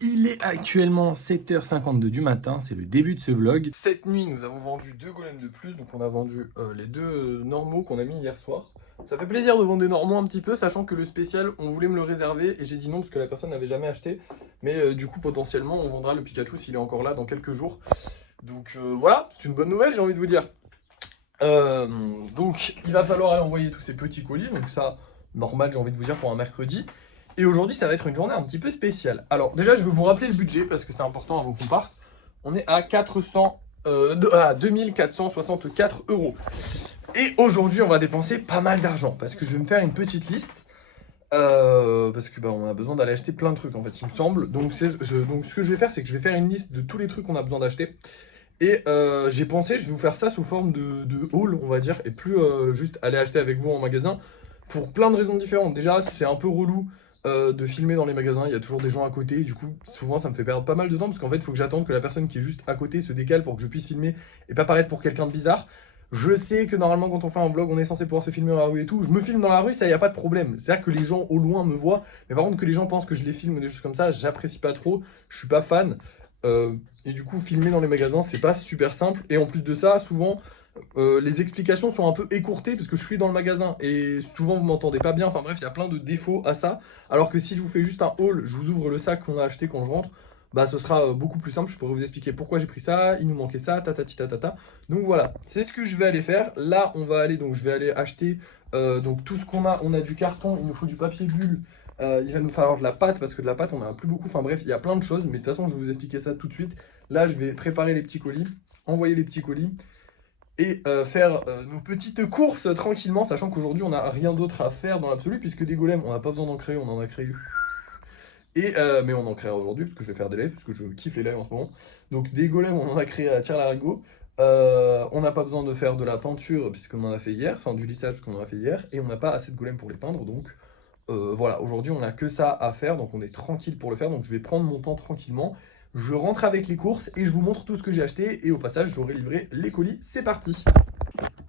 Il est actuellement 7h52 du matin, c'est le début de ce vlog. Cette nuit, nous avons vendu 2 golems de plus, donc on a vendu les deux normaux qu'on a mis hier soir. Ça fait plaisir de vendre des normaux un petit peu, sachant que le spécial, on voulait me le réserver et j'ai dit non parce que la personne n'avait jamais acheté. Mais du coup, potentiellement, on vendra le Pikachu s'il est encore là dans quelques jours. Donc voilà, c'est une bonne nouvelle, j'ai envie de vous dire. Donc il va falloir aller envoyer tous ces petits colis, donc ça, normal, j'ai envie de vous dire, pour un mercredi. Et aujourd'hui, ça va être une journée un petit peu spéciale. Alors déjà, je vais vous rappeler le budget parce que c'est important avant qu'on parte. On est à 2464 euros. Et aujourd'hui, on va dépenser pas mal d'argent parce que je vais me faire une petite liste. Parce que on a besoin d'aller acheter plein de trucs en fait, il me semble. Donc ce que je vais faire, c'est que je vais faire une liste de tous les trucs qu'on a besoin d'acheter. Et j'ai pensé, je vais vous faire ça sous forme de haul, on va dire, et plus juste aller acheter avec vous en magasin, pour plein de raisons différentes. Déjà, c'est un peu relou de filmer dans les magasins, il y a toujours des gens à côté, du coup, souvent ça me fait perdre pas mal de temps, parce qu'en fait, il faut que j'attende que la personne qui est juste à côté se décale pour que je puisse filmer et pas paraître pour quelqu'un de bizarre. Je sais que normalement, quand on fait un vlog, on est censé pouvoir se filmer dans la rue et tout. Je me filme dans la rue, ça, y a pas de problème. C'est-à-dire que les gens au loin me voient, mais par contre, que les gens pensent que je les filme ou des choses comme ça, j'apprécie pas trop, je suis pas fan. Et du coup, filmer dans les magasins, c'est pas super simple. Et en plus de ça, souvent, les explications sont un peu écourtées parce que je suis dans le magasin et souvent vous m'entendez pas bien. Enfin bref, il y a plein de défauts à ça. Alors que si je vous fais juste un haul, je vous ouvre le sac qu'on a acheté quand je rentre, bah ce sera beaucoup plus simple. Je pourrais vous expliquer pourquoi j'ai pris ça, il nous manquait ça, tatati tatata. Donc voilà, c'est ce que je vais aller faire. Là, on va aller, donc je vais aller acheter donc tout ce qu'on a. On a du carton, il nous faut du papier bulle. Il va nous falloir de la pâte parce que de la pâte on en a plus beaucoup. Enfin bref, il y a plein de choses, mais de toute façon je vais vous expliquer ça tout de suite. Là, je vais préparer les petits colis, envoyer les petits colis et faire nos petites courses tranquillement, sachant qu'aujourd'hui on n'a rien d'autre à faire dans l'absolu, puisque des golems on n'a pas besoin d'en créer, on en a créé. Et, mais on en créera aujourd'hui, parce que je vais faire des lives, parce que je kiffe les lives en ce moment. Donc des golems on en a créé à tire-larigot. On n'a pas besoin de faire de la peinture, puisqu'on en a fait hier, enfin du lissage, parce qu'on en a fait hier, et on n'a pas assez de golems pour les peindre, donc voilà, aujourd'hui on n'a que ça à faire, donc on est tranquille pour le faire, donc je vais prendre mon temps tranquillement. Je rentre avec les courses et je vous montre tout ce que j'ai acheté et au passage j'aurai livré les colis, c'est parti.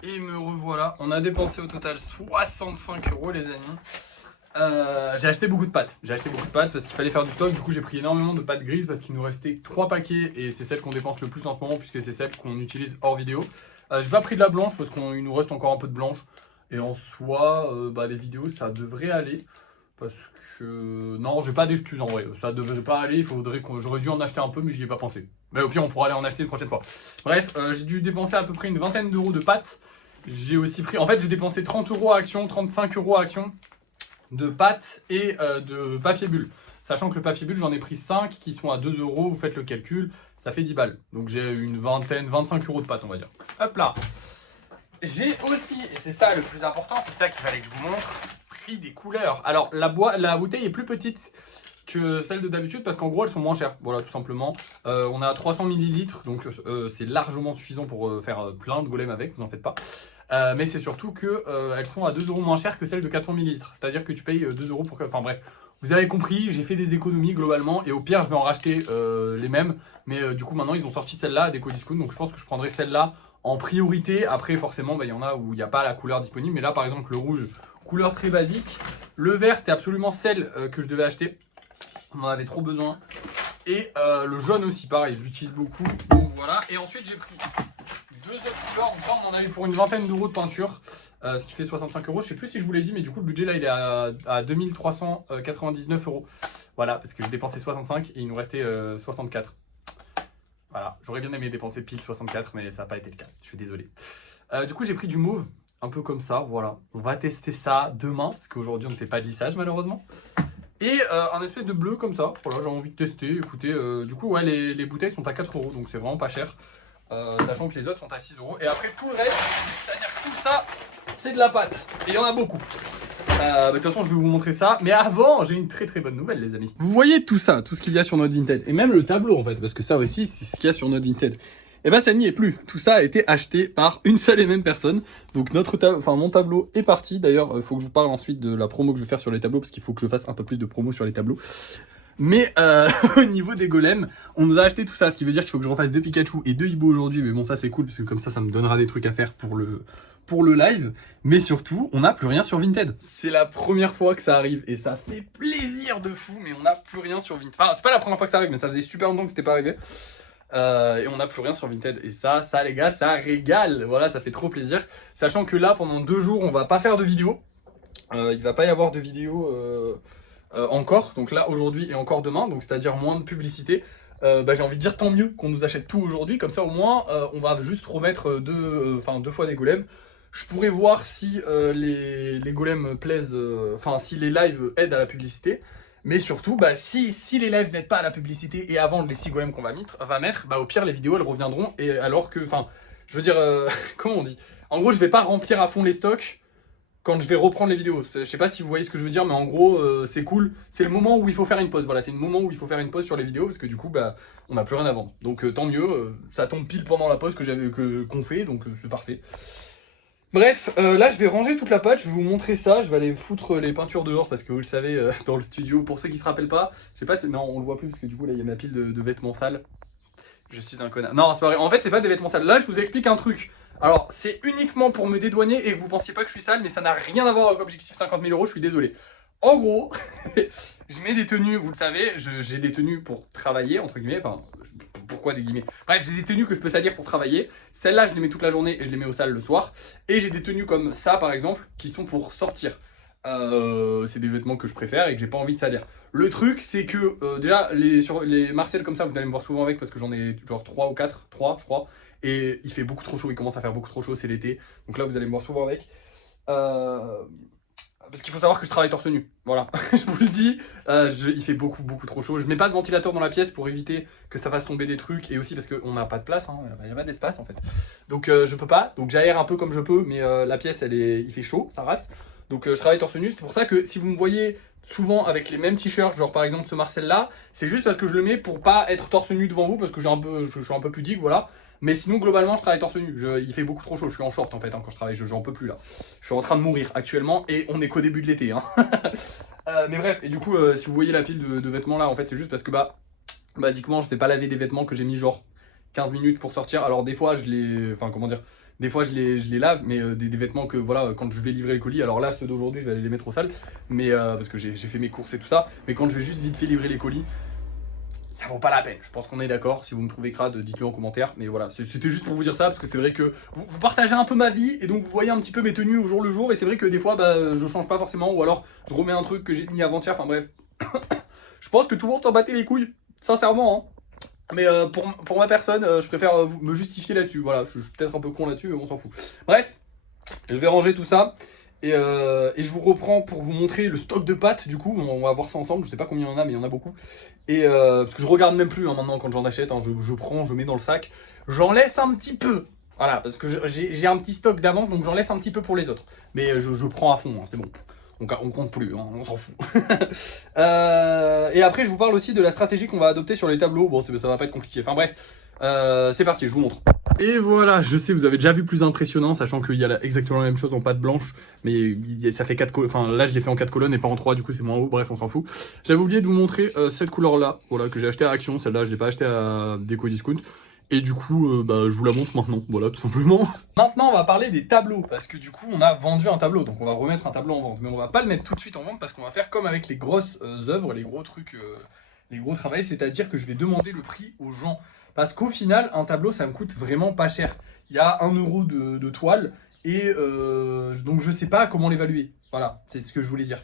Et me revoilà, on a dépensé au total 65 euros les amis. J'ai acheté beaucoup de pâtes, parce qu'il fallait faire du stock, du coup j'ai pris énormément de pâtes grises parce qu'il nous restait 3 paquets et c'est celle qu'on dépense le plus en ce moment puisque c'est celle qu'on utilise hors vidéo. J'ai pas pris de la blanche parce qu'il nous reste encore un peu de blanche et en soi les vidéos ça devrait aller parce que non j'ai pas d'excuses en vrai, ça devrait pas aller, j'aurais dû en acheter un peu mais j'y ai pas pensé. Mais au pire on pourra aller en acheter une prochaine fois. Bref, j'ai dû dépenser à peu près une vingtaine d'euros de pâtes. J'ai aussi pris, en fait j'ai dépensé 30 euros à Action, 35 euros à Action de pâte et de papier bulle. Sachant que le papier bulle, j'en ai pris 5 qui sont à 2 euros, vous faites le calcul, ça fait 10 balles. Donc j'ai une vingtaine, 25 euros de pâte, on va dire. Hop là. J'ai aussi, et c'est ça le plus important, c'est ça qu'il fallait que je vous montre, pris des couleurs. Alors la bouteille est plus petite que celle de d'habitude parce qu'en gros elles sont moins chères. Voilà, tout simplement. On a 300 millilitres, donc c'est largement suffisant pour faire plein de golems avec, vous en faites pas. Mais c'est surtout que elles sont à 2 euros moins chères que celles de 400 millilitres. C'est-à-dire que tu payes 2 euros pour que... Enfin bref, vous avez compris, j'ai fait des économies globalement. Et au pire, je vais en racheter les mêmes. Mais du coup, maintenant, ils ont sorti celle-là à Decodiscount. Donc je pense que je prendrai celle-là en priorité. Après, forcément, il y en a où il n'y a pas la couleur disponible. Mais là, par exemple, le rouge, couleur très basique. Le vert, c'était absolument celle que je devais acheter. On en avait trop besoin. Et le jaune aussi, pareil, je l'utilise beaucoup. Donc voilà. Et ensuite, j'ai pris deux autres couleurs. Donc là, on en a eu pour une vingtaine d'euros de peinture, ce qui fait 65 euros. Je sais plus si je vous l'ai dit, mais du coup, le budget là, il est à 2399 euros. Voilà, parce que j'ai dépensé 65 et il nous restait 64. Voilà, j'aurais bien aimé dépenser pile 64, mais ça n'a pas été le cas. Je suis désolé. Du coup, j'ai pris du mauve, un peu comme ça. Voilà, on va tester ça demain, parce qu'aujourd'hui, on ne fait pas de lissage malheureusement. Et un espèce de bleu comme ça, voilà, j'ai envie de tester. Écoutez, du coup, ouais, les bouteilles sont à 4 euros, donc c'est vraiment pas cher. Sachant que les autres sont à 6 euros. Et après, tout le reste, c'est-à-dire que tout ça, c'est de la pâte. Et il y en a beaucoup. De toute façon, je vais vous montrer ça. Mais avant, j'ai une très très bonne nouvelle, les amis. Vous voyez tout ça, tout ce qu'il y a sur notre Vinted. Et même le tableau, en fait, parce que ça aussi, c'est ce qu'il y a sur notre Vinted. Et ben ça n'y est plus. Tout ça a été acheté par une seule et même personne. Donc mon tableau est parti. D'ailleurs, il faut que je vous parle ensuite de la promo que je vais faire sur les tableaux parce qu'il faut que je fasse un peu plus de promo sur les tableaux. Mais au niveau des golems, on nous a acheté tout ça, ce qui veut dire qu'il faut que je refasse 2 Pikachu et 2 Hibou aujourd'hui. Mais bon, ça c'est cool parce que comme ça me donnera des trucs à faire pour le live. Mais surtout, on n'a plus rien sur Vinted. C'est la première fois que ça arrive et ça fait plaisir de fou, mais on n'a plus rien sur Vinted. Enfin, c'est pas la première fois que ça arrive, mais ça faisait super longtemps que c'était pas arrivé. Et on n'a plus rien sur Vinted. Et ça les gars, ça régale. Voilà, ça fait trop plaisir. Sachant que là, pendant 2 jours, on va pas faire de vidéo. Il va pas y avoir de vidéo encore. Donc là, aujourd'hui et encore demain. Donc c'est-à-dire moins de publicité. J'ai envie de dire tant mieux qu'on nous achète tout aujourd'hui. Comme ça, au moins, on va juste remettre deux fois des golems. Je pourrais voir si les golems plaisent, si les lives aident à la publicité. Mais surtout, si les lives n'aident pas à la publicité et avant les 6 golems qu'on va mettre, au pire les vidéos elles reviendront. Et alors que, je veux dire, comment on dit? En gros, je vais pas remplir à fond les stocks quand je vais reprendre les vidéos. Je sais pas si vous voyez ce que je veux dire, mais en gros, c'est cool. C'est le moment où il faut faire une pause. Voilà, c'est le moment où il faut faire une pause sur les vidéos parce que du coup, on n'a plus rien à vendre. Donc tant mieux, ça tombe pile pendant la pause qu'on fait, donc c'est parfait. Bref, là je vais ranger toute la pâte, je vais vous montrer ça, je vais aller foutre les peintures dehors parce que vous le savez, dans le studio, pour ceux qui se rappellent pas, je sais pas, non on le voit plus parce que du coup là il y a ma pile de vêtements sales. Je suis un connard. Non c'est pas vrai, en fait c'est pas des vêtements sales, là je vous explique un truc. Alors c'est uniquement pour me dédouaner et que vous pensiez pas que je suis sale, mais ça n'a rien à voir avec Objectif 50 000 €, je suis désolé. En gros, je mets des tenues, vous le savez, j'ai des tenues pour travailler, entre guillemets, pourquoi des guillemets? Bref, j'ai des tenues que je peux salir pour travailler. Celles-là, je les mets toute la journée et je les mets au sale le soir. Et j'ai des tenues comme ça, par exemple, qui sont pour sortir. C'est des vêtements que je préfère et que j'ai pas envie de salir. Le truc, c'est que, déjà, sur les Marcel comme ça, vous allez me voir souvent avec parce que j'en ai genre 3 ou 4, 3 je crois. Et il fait beaucoup trop chaud, il commence à faire beaucoup trop chaud, c'est l'été. Donc là, vous allez me voir souvent avec. Parce qu'il faut savoir que je travaille torse nu, voilà, je vous le dis, il fait beaucoup trop chaud. Je mets pas de ventilateur dans la pièce pour éviter que ça fasse tomber des trucs, et aussi parce qu'on n'a pas de place, il n'y a pas d'espace en fait. Donc je peux pas, donc j'aère un peu comme je peux, mais la pièce il fait chaud, ça rase. Donc je travaille torse nu, c'est pour ça que si vous me voyez souvent avec les mêmes t-shirts, genre par exemple ce Marcel là, c'est juste parce que je le mets pour pas être torse nu devant vous, parce que je suis un peu pudique, voilà. Mais sinon, globalement, je travaille torse nu. Il fait beaucoup trop chaud. Je suis en short en fait quand je travaille. J'en peux plus là. Je suis en train de mourir actuellement et on n'est qu'au début de l'été. Mais bref, et du coup, si vous voyez la pile de vêtements là, en fait, c'est juste parce que basiquement, je fais pas laver des vêtements que j'ai mis genre 15 minutes pour sortir. Alors des fois, des fois je les lave, mais des vêtements que voilà, quand je vais livrer le colis, alors là ceux d'aujourd'hui je vais aller les mettre au sale, mais parce que j'ai fait mes courses et tout ça, mais quand je vais juste vite fait livrer les colis, ça vaut pas la peine. Je pense qu'on est d'accord. Si vous me trouvez crade, dites-le en commentaire. Mais voilà, c'était juste pour vous dire ça, parce que c'est vrai que vous partagez un peu ma vie, et donc vous voyez un petit peu mes tenues au jour le jour, et c'est vrai que des fois, je change pas forcément, ou alors je remets un truc que j'ai mis avant-hier, enfin bref. Je pense que tout le monde s'en battait les couilles, sincèrement. Mais pour ma personne, je préfère me justifier là-dessus. Voilà, je suis peut-être un peu con là-dessus, mais on s'en fout. Bref, je vais ranger tout ça. Et je vous reprends pour vous montrer le stock de pâtes. Du coup, on va voir ça ensemble. Je sais pas combien il y en a, mais il y en a beaucoup. Et parce que je regarde même plus maintenant quand j'en achète. Je prends, je mets dans le sac. J'en laisse un petit peu. Voilà, parce que j'ai un petit stock d'avance, donc j'en laisse un petit peu pour les autres. Mais je prends à fond, c'est bon. Donc on compte plus, on s'en fout. Et après, je vous parle aussi de la stratégie qu'on va adopter sur les tableaux. Bon, ça va pas être compliqué. Enfin bref, c'est parti, je vous montre. Et voilà, je sais, vous avez déjà vu plus impressionnant, sachant qu'il y a exactement la même chose en pâte blanche, mais ça fait 4 colonnes, enfin là je l'ai fait en 4 colonnes et pas en 3, du coup c'est moins haut, bref on s'en fout. J'avais oublié de vous montrer cette couleur là, voilà, que j'ai acheté à Action, celle-là je l'ai pas acheté à Déco Discount, et du coup je vous la montre maintenant, voilà tout simplement. Maintenant on va parler des tableaux, parce que du coup on a vendu un tableau, donc on va remettre un tableau en vente, mais on va pas le mettre tout de suite en vente, parce qu'on va faire comme avec les grosses œuvres, les gros trucs, les gros travaux, c'est-à-dire que je vais demander le prix aux gens. Parce qu'au final, un tableau, ça me coûte vraiment pas cher. Il y a 1 € de toile, et donc je sais pas comment l'évaluer. Voilà, c'est ce que je voulais dire.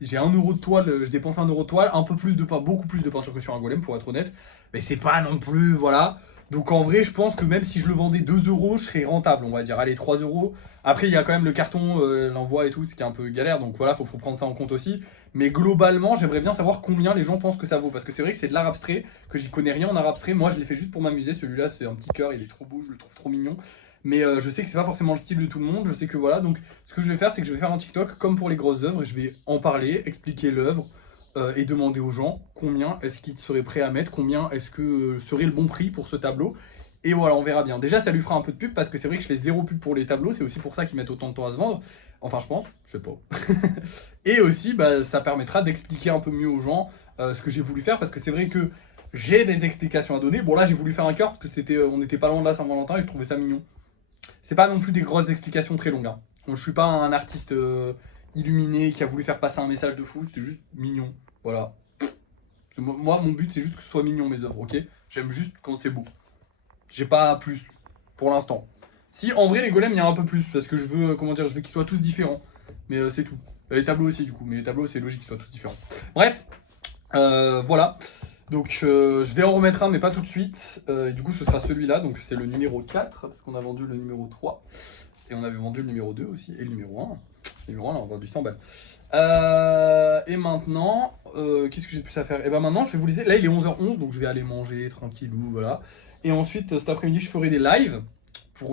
J'ai 1 € de toile, je dépense 1 € de toile, beaucoup plus de peinture que sur un golem, pour être honnête. Mais c'est pas non plus, voilà. Donc en vrai, je pense que même si je le vendais 2 €, je serais rentable, on va dire. Allez, 3 €. Après, il y a quand même le carton, l'envoi et tout, ce qui est un peu galère. Donc voilà, faut prendre ça en compte aussi. Mais globalement, j'aimerais bien savoir combien les gens pensent que ça vaut. Parce que c'est vrai que c'est de l'art abstrait, que j'y connais rien en art abstrait. Moi, je l'ai fait juste pour m'amuser. Celui-là, c'est un petit cœur, il est trop beau, je le trouve trop mignon. Mais je sais que c'est pas forcément le style de tout le monde. Je sais que voilà, donc ce que je vais faire, c'est que je vais faire un TikTok comme pour les grosses œuvres. Et je vais en parler, expliquer l'œuvre. Et demander aux gens combien est-ce qu'ils seraient prêts à mettre, combien est-ce que serait le bon prix pour ce tableau. Et voilà, on verra bien. Déjà, ça lui fera un peu de pub, parce que c'est vrai que je fais 0 pub pour les tableaux. C'est aussi pour ça qu'ils mettent autant de temps à se vendre. Enfin, je pense, je sais pas. Et aussi, ça permettra d'expliquer un peu mieux aux gens ce que j'ai voulu faire, parce que c'est vrai que j'ai des explications à donner. Bon là j'ai voulu faire un cœur, parce que on n'était pas loin de la Saint-Valentin et je trouvais ça mignon. C'est pas non plus des grosses explications très longues, hein. Je suis pas un artiste illuminé qui a voulu faire passer un message de fou, c'était juste mignon, voilà. Moi mon but c'est juste que ce soit mignon mes œuvres, ok? J'aime juste quand c'est beau. J'ai pas plus, pour l'instant. Si, en vrai, les golems, il y a un peu plus, parce que je veux, comment dire, je veux qu'ils soient tous différents. Mais c'est tout. Les tableaux aussi, du coup, mais les tableaux, c'est logique qu'ils soient tous différents. Bref, voilà. Donc, je vais en remettre un, mais pas tout de suite. Et du coup, ce sera celui-là, donc c'est le numéro 4, parce qu'on a vendu le numéro 3. Et on avait vendu le numéro 2 aussi, et le numéro 1. Le numéro 1, là, on a vendu 100 balles. Et maintenant, qu'est-ce que j'ai plus à faire? Et ben maintenant, je vais vous laisser. Là, il est 11h11, donc je vais aller manger tranquillou, voilà. Et ensuite, cet après-midi, je ferai des lives pour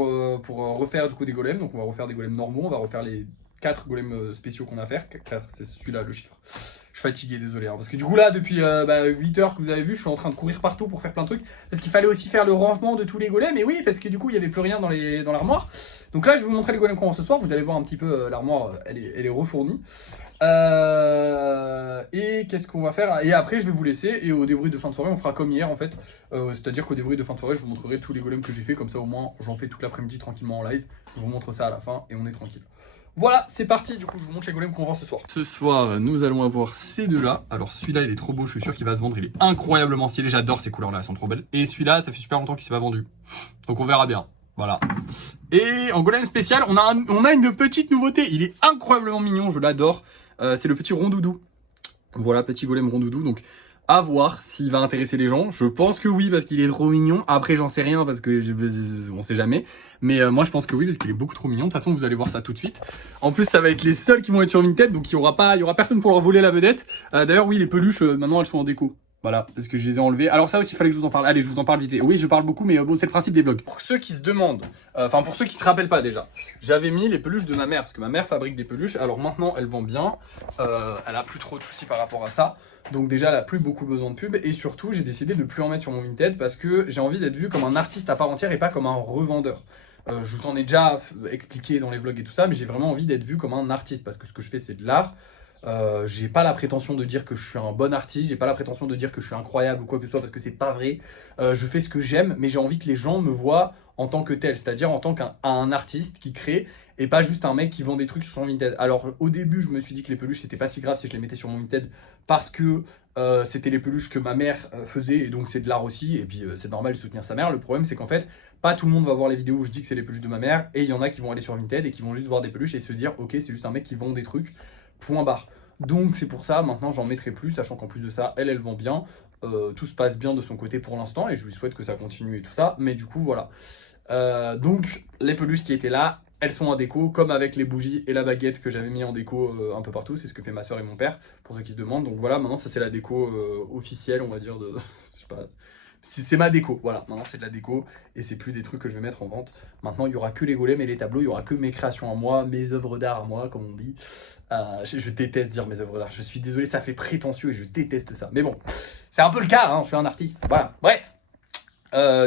refaire du coup des golems. Donc, on va refaire des golems normaux, on va refaire les 4 golems spéciaux qu'on a à faire. 4, c'est celui-là le chiffre. Je suis fatigué, désolé. Hein, parce que du coup, là, depuis 8 heures que vous avez vu, je suis en train de courir partout pour faire plein de trucs. Parce qu'il fallait aussi faire le rangement de tous les golems. Et oui, parce que du coup, il n'y avait plus rien dans l'armoire. Donc là, je vais vous montrer les golems qu'on a ce soir. Vous allez voir un petit peu l'armoire, elle est refournie. Et qu'est-ce qu'on va faire? Et après je vais vous laisser, et au débrief de fin de soirée on fera comme hier en fait, c'est à dire qu'au débrief de fin de soirée je vous montrerai tous les golems que j'ai fait, comme ça au moins j'en fais toute l'après-midi tranquillement en live, je vous montre ça à la fin et on est tranquille. Voilà, c'est parti, du coup je vous montre les golems qu'on vend ce soir. Ce soir nous allons avoir ces deux là. Alors celui-là il est trop beau, je suis sûr qu'il va se vendre, il est incroyablement stylé, j'adore ces couleurs là, elles sont trop belles. Et celui-là ça fait super longtemps qu'il s'est pas vendu, donc on verra bien. Voilà. Et en golem spécial on a une petite nouveauté, il est incroyablement mignon, je l'adore. C'est le petit rondoudou. Voilà, petit golem rondoudou. Donc, à voir s'il va intéresser les gens. Je pense que oui, parce qu'il est trop mignon. Après, j'en sais rien, parce que on sait jamais. Mais moi, je pense que oui, parce qu'il est beaucoup trop mignon. De toute façon, vous allez voir ça tout de suite. En plus, ça va être les seuls qui vont être sur Vinted. Donc, il y aura personne pour leur voler la vedette. D'ailleurs, oui, les peluches, maintenant, elles sont en déco. Voilà, parce que je les ai enlevés. Alors ça aussi, il fallait que je vous en parle. Allez, je vous en parle vite fait. Oui, je parle beaucoup, mais bon, c'est le principe des vlogs. Pour ceux qui se demandent, enfin pour ceux qui se rappellent pas déjà, j'avais mis les peluches de ma mère, parce que ma mère fabrique des peluches. Alors maintenant, elle vend bien. Elle a plus trop de soucis par rapport à ça. Donc déjà, elle a plus beaucoup besoin de pub. Et surtout, j'ai décidé de plus en mettre sur mon Vinted, parce que j'ai envie d'être vu comme un artiste à part entière et pas comme un revendeur. Je vous en ai déjà expliqué dans les vlogs et tout ça, mais j'ai vraiment envie d'être vu comme un artiste, parce que ce que je fais, c'est de l'art. J'ai pas la prétention de dire que je suis un bon artiste, j'ai pas la prétention de dire que je suis incroyable ou quoi que ce soit, parce que c'est pas vrai. Je fais ce que j'aime, mais j'ai envie que les gens me voient en tant que tel, c'est-à-dire en tant qu'un artiste qui crée et pas juste un mec qui vend des trucs sur son Vinted. Alors au début je me suis dit que les peluches c'était pas si grave si je les mettais sur mon Vinted, parce que c'était les peluches que ma mère faisait, et donc c'est de l'art aussi, et puis c'est normal de soutenir sa mère. Le problème c'est qu'en fait pas tout le monde va voir les vidéos où je dis que c'est les peluches de ma mère, et il y en a qui vont aller sur Vinted et qui vont juste voir des peluches et se dire ok, c'est juste un mec qui vend des trucs, point barre. Donc c'est pour ça, maintenant j'en mettrai plus, sachant qu'en plus de ça, elle vend bien. Tout se passe bien de son côté pour l'instant, et je lui souhaite que ça continue et tout ça. Mais du coup, voilà. Donc les peluches qui étaient là, elles sont en déco, comme avec les bougies et la baguette que j'avais mis en déco un peu partout. C'est ce que fait ma soeur et mon père, pour ceux qui se demandent. Donc voilà, maintenant ça c'est la déco officielle, on va dire, de... je sais pas... C'est ma déco, voilà, maintenant c'est de la déco, et c'est plus des trucs que je vais mettre en vente. Maintenant il y aura que les golems et les tableaux, il y aura que mes créations à moi, mes œuvres d'art à moi, comme on dit. Je déteste dire mes œuvres d'art, je suis désolé, ça fait prétentieux et je déteste ça. Mais bon, c'est un peu le cas, hein, je suis un artiste, voilà, bref.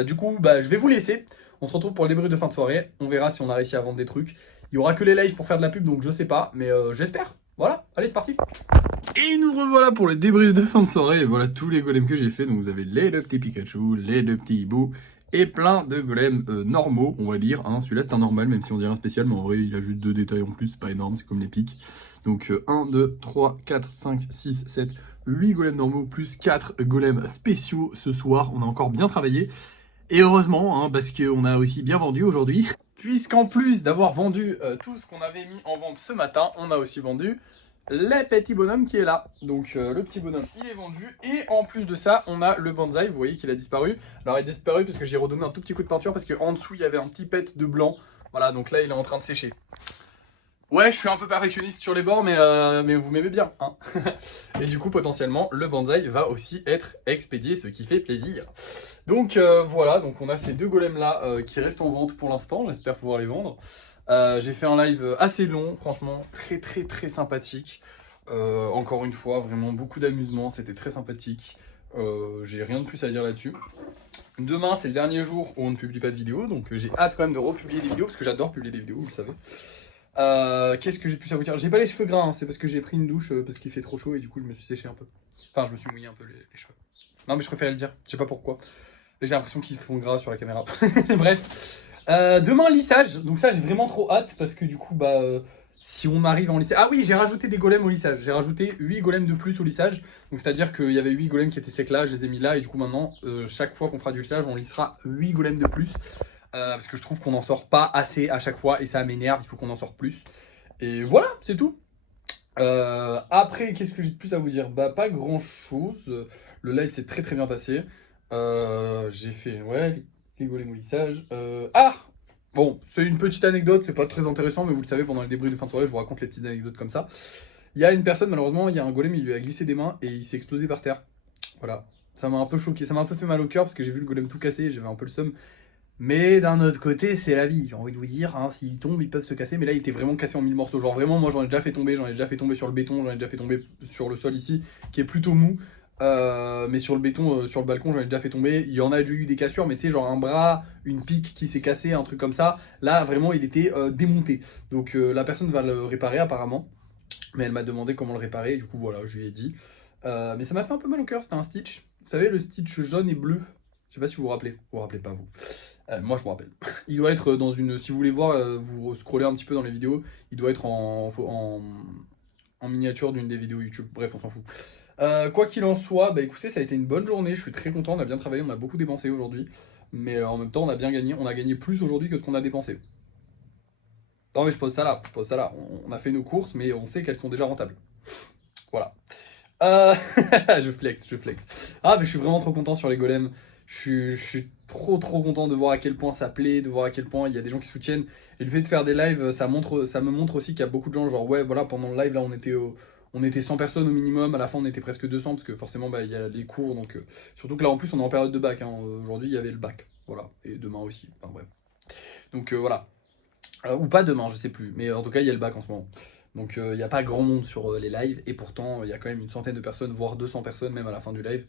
Du coup, je vais vous laisser, on se retrouve pour le débrief de fin de soirée, on verra si on a réussi à vendre des trucs. Il y aura que les lives pour faire de la pub, donc je sais pas, mais j'espère. Voilà, allez c'est parti. Et nous revoilà pour le débrief de fin de soirée, et voilà tous les golems que j'ai fait. Donc vous avez les deux petits Pikachu, les deux petits hiboux, et plein de golems normaux, on va dire. Hein. Celui-là c'est un normal, même si on dirait un spécial, mais en vrai il a juste 2 détails en plus, c'est pas énorme, c'est comme les pics. Donc 1, 2, 3, 4, 5, 6, 7, 8 golems normaux, plus 4 golems spéciaux ce soir. On a encore bien travaillé, et heureusement, hein, parce qu'on a aussi bien vendu aujourd'hui. Puisqu'en plus d'avoir vendu tout ce qu'on avait mis en vente ce matin, on a aussi vendu le petit bonhomme qui est là. Donc le petit bonhomme il est vendu, et en plus de ça on a le bonsaï, vous voyez qu'il a disparu. Alors il a disparu parce que j'ai redonné un tout petit coup de peinture, parce qu'en dessous il y avait un petit pet de blanc. Voilà, donc là il est en train de sécher. Ouais, je suis un peu perfectionniste sur les bords, mais vous m'aimez bien, hein. Et du coup, potentiellement, le bonsaï va aussi être expédié, ce qui fait plaisir. Donc voilà, donc on a ces deux golems-là qui restent en vente pour l'instant, j'espère pouvoir les vendre. J'ai fait un live assez long, franchement, très sympathique. Encore une fois, vraiment beaucoup d'amusement, c'était très sympathique. J'ai rien de plus à dire là-dessus. Demain, c'est le dernier jour où on ne publie pas de vidéos, donc j'ai hâte quand même de republier des vidéos, parce que j'adore publier des vidéos, vous le savez. Qu'est-ce que j'ai pu à vous dire? J'ai pas les cheveux gras, hein, c'est parce que j'ai pris une douche parce qu'il fait trop chaud et du coup je me suis séché un peu. Enfin, je me suis mouillé un peu les cheveux. Non, mais je préférais le dire, je sais pas pourquoi. J'ai l'impression qu'ils font gras sur la caméra. Bref. Demain, lissage. Donc ça, j'ai vraiment trop hâte parce que du coup, si on arrive en lissage... Ah oui, j'ai rajouté des golems au lissage. J'ai rajouté 8 golems de plus au lissage. Donc c'est-à-dire qu'il y avait 8 golems qui étaient secs là, je les ai mis là. Et du coup, maintenant, chaque fois qu'on fera du lissage, on lissera 8 golems de plus. Parce que je trouve qu'on n'en sort pas assez à chaque fois et ça m'énerve, il faut qu'on en sorte plus. Et voilà, c'est tout. Après, qu'est-ce que j'ai de plus à vous dire? Bah, pas grand chose. Le live s'est très très bien passé. J'ai fait, ouais, les golems au lissage. Ah! Bon, c'est une petite anecdote, c'est pas très intéressant, mais vous le savez, pendant les débriefs de fin de soirée, je vous raconte les petites anecdotes comme ça. Il y a une personne, malheureusement, il y a un golem, il lui a glissé des mains et il s'est explosé par terre. Voilà. Ça m'a un peu choqué, ça m'a un peu fait mal au cœur parce que j'ai vu le golem tout cassé, j'avais un peu le seum. Mais d'un autre côté, c'est la vie, j'ai envie de vous dire, hein, s'ils tombent, ils peuvent se casser, mais là il était vraiment cassé en 1000 morceaux. Genre vraiment, moi j'en ai déjà fait tomber, sur le béton, j'en ai déjà fait tomber sur le sol ici, qui est plutôt mou. Mais sur le béton, sur le balcon, j'en ai déjà fait tomber. Il y en a déjà eu des cassures, mais tu sais, genre un bras, une pique qui s'est cassée, un truc comme ça. Là, vraiment, il était démonté. Donc la personne va le réparer apparemment, mais elle m'a demandé comment le réparer, et du coup voilà, je lui ai dit. Mais ça m'a fait un peu mal au cœur, c'était un Stitch. Vous savez, le Stitch jaune et bleu. Je sais pas si vous vous rappelez. Vous vous rappelez pas, vous. Moi, je me rappelle. Il doit être dans une... Si vous voulez voir, vous scrollez un petit peu dans les vidéos, il doit être en miniature d'une des vidéos YouTube. Bref, on s'en fout. Quoi qu'il en soit, bah écoutez, ça a été une bonne journée. Je suis très content, on a bien travaillé, on a beaucoup dépensé aujourd'hui. Mais en même temps, on a bien gagné. On a gagné plus aujourd'hui que ce qu'on a dépensé. Non, mais je pose ça là. Je pose ça là. On a fait nos courses, mais on sait qu'elles sont déjà rentables. Voilà. Euh, je flex, je flex. Ah, mais je suis vraiment trop content sur les golems. Je suis trop trop content de voir à quel point ça plaît, de voir à quel point il y a des gens qui soutiennent. Et le fait de faire des lives, ça me montre aussi qu'il y a beaucoup de gens, genre ouais, voilà, pendant le live là, on était 100 personnes au minimum. À la fin, on était presque 200 parce que forcément, bah, il y a les cours. Donc, surtout que là, en plus, on est en période de bac, hein. Aujourd'hui, il y avait le bac. Voilà. Et demain aussi. Enfin, bref. Donc, voilà. Ou pas demain, je sais plus. Mais en tout cas, il y a le bac en ce moment. Donc il n'y a pas grand monde sur les lives. Et pourtant, il y a quand même une centaine de personnes, voire 200 personnes même à la fin du live.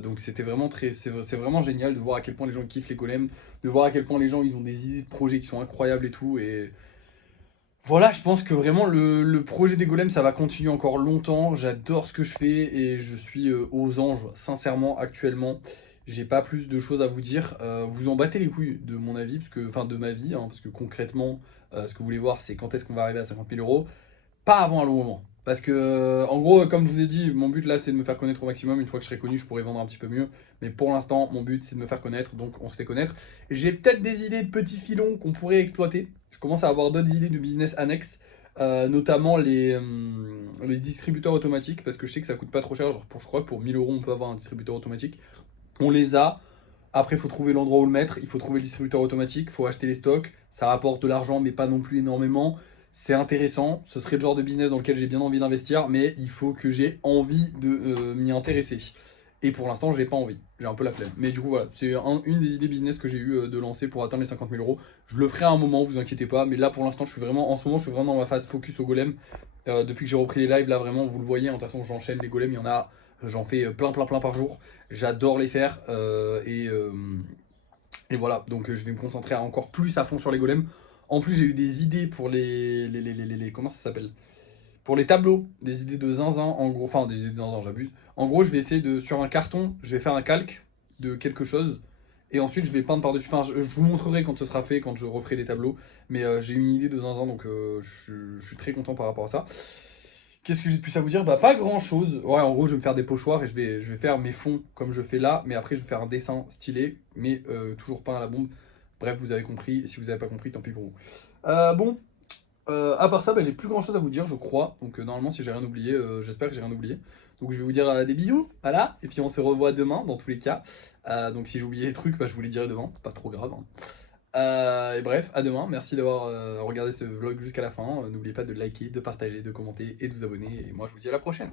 Donc c'était vraiment c'est vraiment génial de voir à quel point les gens kiffent les golems. De voir à quel point les gens ils ont des idées de projets qui sont incroyables et tout. Et voilà, je pense que vraiment le projet des golems ça va continuer encore longtemps. J'adore ce que je fais et je suis aux anges, sincèrement, actuellement. J'ai pas plus de choses à vous dire. Vous en battez les couilles de mon avis, parce que, enfin de ma vie, hein, parce que concrètement, ce que vous voulez voir, c'est quand est-ce qu'on va arriver à 50 000 euros. Pas avant un long moment. Parce que, en gros, comme je vous ai dit, mon but là, c'est de me faire connaître au maximum. Une fois que je serai connu, je pourrai vendre un petit peu mieux. Mais pour l'instant, mon but, c'est de me faire connaître. Donc, on se fait connaître. J'ai peut-être des idées de petits filons qu'on pourrait exploiter. Je commence à avoir d'autres idées de business annexes. Notamment les distributeurs automatiques. Parce que je sais que ça coûte pas trop cher. Genre, je crois que pour 1000 euros, on peut avoir un distributeur automatique. On les a. Après, il faut trouver l'endroit où le mettre. Il faut trouver le distributeur automatique. Il faut acheter les stocks. Ça rapporte de l'argent, mais pas non plus énormément. C'est intéressant. Ce serait le genre de business dans lequel j'ai bien envie d'investir. Mais il faut que j'ai envie de m'y intéresser. Et pour l'instant, j'ai pas envie. J'ai un peu la flemme. Mais du coup, voilà. C'est une des idées business que j'ai eu de lancer pour atteindre les 50 000 euros. Je le ferai à un moment, vous inquiétez pas. Mais là, pour l'instant, en ce moment, je suis vraiment dans ma phase focus au golem. Depuis que j'ai repris les lives, là, vraiment, vous le voyez. De toute façon, j'enchaîne les golems. Il y en a. J'en fais plein par jour. J'adore les faire. Et voilà, donc je vais me concentrer encore plus à fond sur les golems. En plus, j'ai eu des idées pour comment ça s'appelle? Pour les tableaux, des idées de zinzin, en gros, enfin des idées de zinzin, j'abuse. En gros, je vais essayer de, sur un carton, je vais faire un calque de quelque chose. Et ensuite, je vais peindre par-dessus. Enfin, je vous montrerai quand ce sera fait, quand je referai des tableaux. Mais j'ai une idée de zinzin, donc je suis très content par rapport à ça. Qu'est-ce que j'ai de plus à vous dire? Bah pas grand chose. Ouais, en gros, je vais me faire des pochoirs et je vais faire mes fonds comme je fais là. Mais après, je vais faire un dessin stylé, mais toujours pas à la bombe. Bref, vous avez compris. Et si vous n'avez pas compris, tant pis pour vous. Bon, à part ça, bah, j'ai plus grand chose à vous dire, je crois. Donc normalement, si j'ai rien oublié, j'espère que j'ai rien oublié. Donc je vais vous dire des bisous, voilà. Et puis on se revoit demain, dans tous les cas. Donc si j'ai oublié des trucs, bah, je vous les dirai demain. C'est pas trop grave, hein. Et bref, à demain. Merci d'avoir regardé ce vlog jusqu'à la fin. N'oubliez pas de liker, de partager, de commenter et de vous abonner. Et moi, je vous dis à la prochaine.